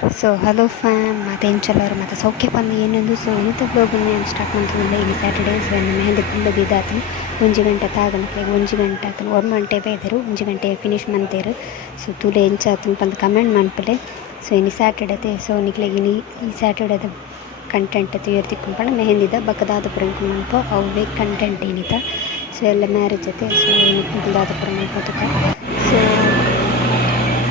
So hello fam ಮತ್ತು ಅವ್ರು, ಮತ್ತು ಸೌಖ್ಯ ಬಂದು ಏನೊಂದು ಸೊ ಇಂಥ ಬ್ಲಾಗ್ ನಾನು ಸ್ಟಾರ್ಟ್ ಮಾಡ್ತೀನಿ ಇಲ್ಲಿ ಸ್ಯಾಟರ್ಡೇ ಸೊ ನನ್ನ ಮೆಹಂದಿ ಫುಲ್ ಇದಾತನು ಒಂಜಿ ಗಂಟೆ ತಾಗನಕ್ಕೆ ಒಂಜಿ ಗಂಟೆ ಆತನು ಒಂದು ಗಂಟೆ ಬೇದರು ಒಂಜಿ ಗಂಟೆ ಫಿನಿಶ್ ಮಂತೇರು ಸೊ ತುಲೆ ಎಂಚಾತನು ಪಂದ್ ಕಮೆಂಟ್ ಮಾಡ್ಪಲೆ ಸೊ ಇನ್ನು ಸ್ಯಾಟರ್ಡೇ ಸೊ ನಿಕ್ಲೆಗೆ ಈ ಸ್ಯಾಟರ್ಡೇದ ಕಂಟೆಂಟ್ ತಯಾರು ಕುಂಪಣ ಮೆಹಂದಿದ ಬಕ್ಕದಾದ ಪುರಂಕು ಅವು ಅವೇ ಕಂಟೆಂಟ್ ಏನಿತ? ಸೊ ಎಲ್ಲ ಮ್ಯಾರೇಜ್ ಐತೆ ಸೊ ಇದಾದ ಪುರ ಮನ್ಪೋತಕ ಸೊ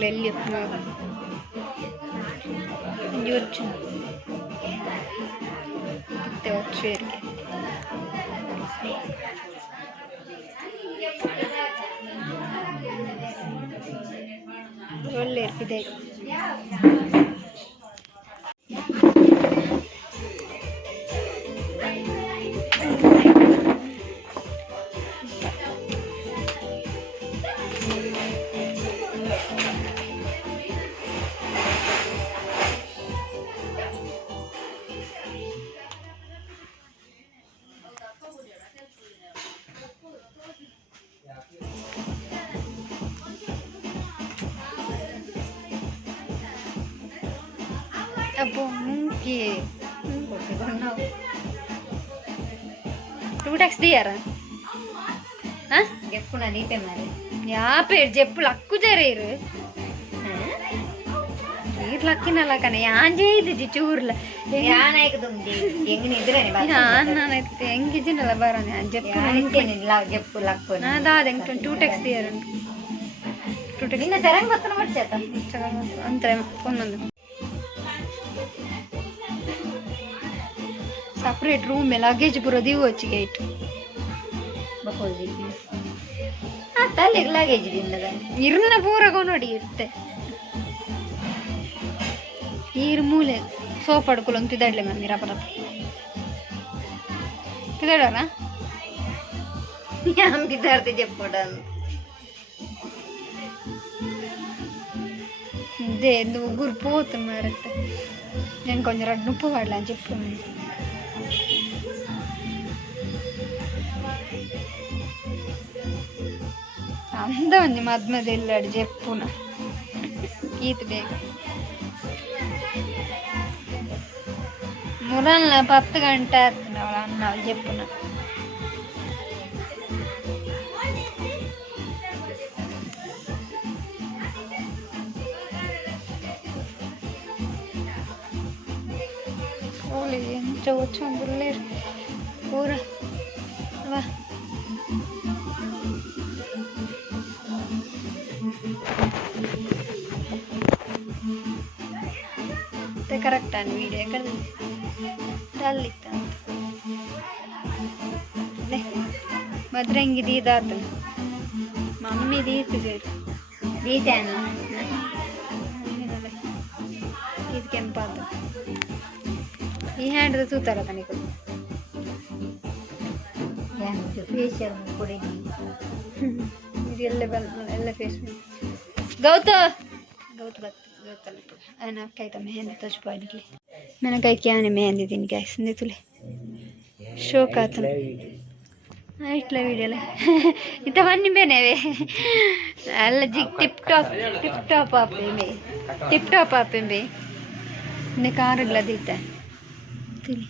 వెళ్ళి చెప్తున్నారు వచ్చు ఇస్తే వచ్చేరు ಒಳ್ಳೆಯ ಇದೆ ಅಬೂಂಕಿ ಟೂ ಟ್ಯಾಕ್ಸ್ ದಿಯರ ಹ ಗೆಪ್ ಒಂದು ನೀತೆ ಮಾರ್ಯಾ ಯಾ ಪೇರ್ ಜೇಪ್ ಲಕ್ಕು ಜರ ಇರು ಏ ಲಕ್ಕಿನ ಲಕನಿ ಯಾನ್ ಜೇ ಇದೆ ಚಿಚೂರ್ಲ ನಾನು एकदम ದೇ ಎಂಗೇ ನಿದ್ರೆನೇ ಬರ್ತಿದೆ ಇನ್ನು ಆನನೆ ಎಂಗೇ ಜಿನಲ್ಲ ಬರೋನೇ ಆ ನ ದಾದೆ ಟೂ ಟ್ಯಾಕ್ಸ್ ದಿಯರ ಟೂ ಟ್ಯಾಕ್ಸ್ ಇನ್ನು ತೆರೆಗೆ ಬತ್ತನ ಬಿಡತಾ ಅಂತ ಫೋನ್ ಸಪ್ರೇಟ್ ರೂಮ್ ಲಗೇಜ್ ಬರೋದಿವು వచ్చి ಗೇಟ್ ತಲೆ ಲಗೇಜ್ ದಿಂದದ ಇರ್ನ ಪೂರಗ ನೋಡಿ ಇರುತ್ತೆ ಈರ್ ಮೂಲೆ ಸೋಪ್ ಅಡ್ಕೊಳು ಅಂತ ಇದಾಡ್ಲೆ ಮಂದಿ ರಪರ ಇದಾಡಲ್ಲ యాం విద్యార్థి చెప్పడం ఇదే ఎందుకు ముగ్గురు పోతున్నారు నేను కొంచెం రెండు ఉప్పు పడలే అని చెప్పు అంత ఉంది మధ్య మధ్య వెళ్ళాడు చెప్పున. ఈత బేగ. మురల్ల పత్తు గంట ఎత్తున్నావు అన్నావు చెప్పున. ఎంత వచ్చి కూర వా. కరెక్ట్ అండి వీడియో ఎక్కడ డల్ ఇస్తాను ಭದ್ರಂಗಿ ದೀದಾತು ಮಮ್ಮಿ ದೀತು ಸೇರು దీతాను ಇದು ಕೆಂಪಾತು ಈ ಹ್ಯಾಂಡ್ ತೂತಾರ ತನಿಕ ಫೇಶಿಯಲ್ ಕೊಡಿ ಇದು ಎಲ್ಲ ಬಲ್ ಎಲ್ಲ ಫೇಸ್ ಗೌತ ಗೌತ ಬತ್ತು ಗೌತಲ್ಲ ಅನ್ನ ಕೈತ ಮೆಹಂದಿ ತಜ್ಪಾಡಿಲಿ ನನ್ನ ಕೈ ಕ್ಯಾನೆ ಮೆಹಂದಿ ತಿನ್ ಗ್ಯಾಸ್ ನಿತುಲೆ ಶೋಕ್ ಆತನ ಇಟ್ಲ ವಿಡಿಯೋಲೆ ಇಂಥ ಬನ್ನಿ ಬೇನೆವೆ ಅಲ್ಲ jig tip top tip top ಆಪೆಂಬೆ tip top ಆಪೆಂಬೆ ಇನ್ನು ಕಾರುಗಳ ದೀತ ತಿಳಿ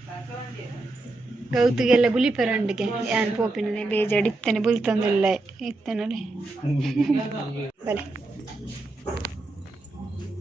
ಗೌತಿಗೆಲ್ಲ ಬುಲಿ ಪರಂಡಿಗೆ ಯಾನ್ ಪೋಪಿನಲ್ಲಿ ಬೇಜಾಡಿತ್ತೇನೆ ಬುಲ್ತಂದಿಲ್ಲ ಇತ್ತೇನಲ್ಲಿ ಬಲೆ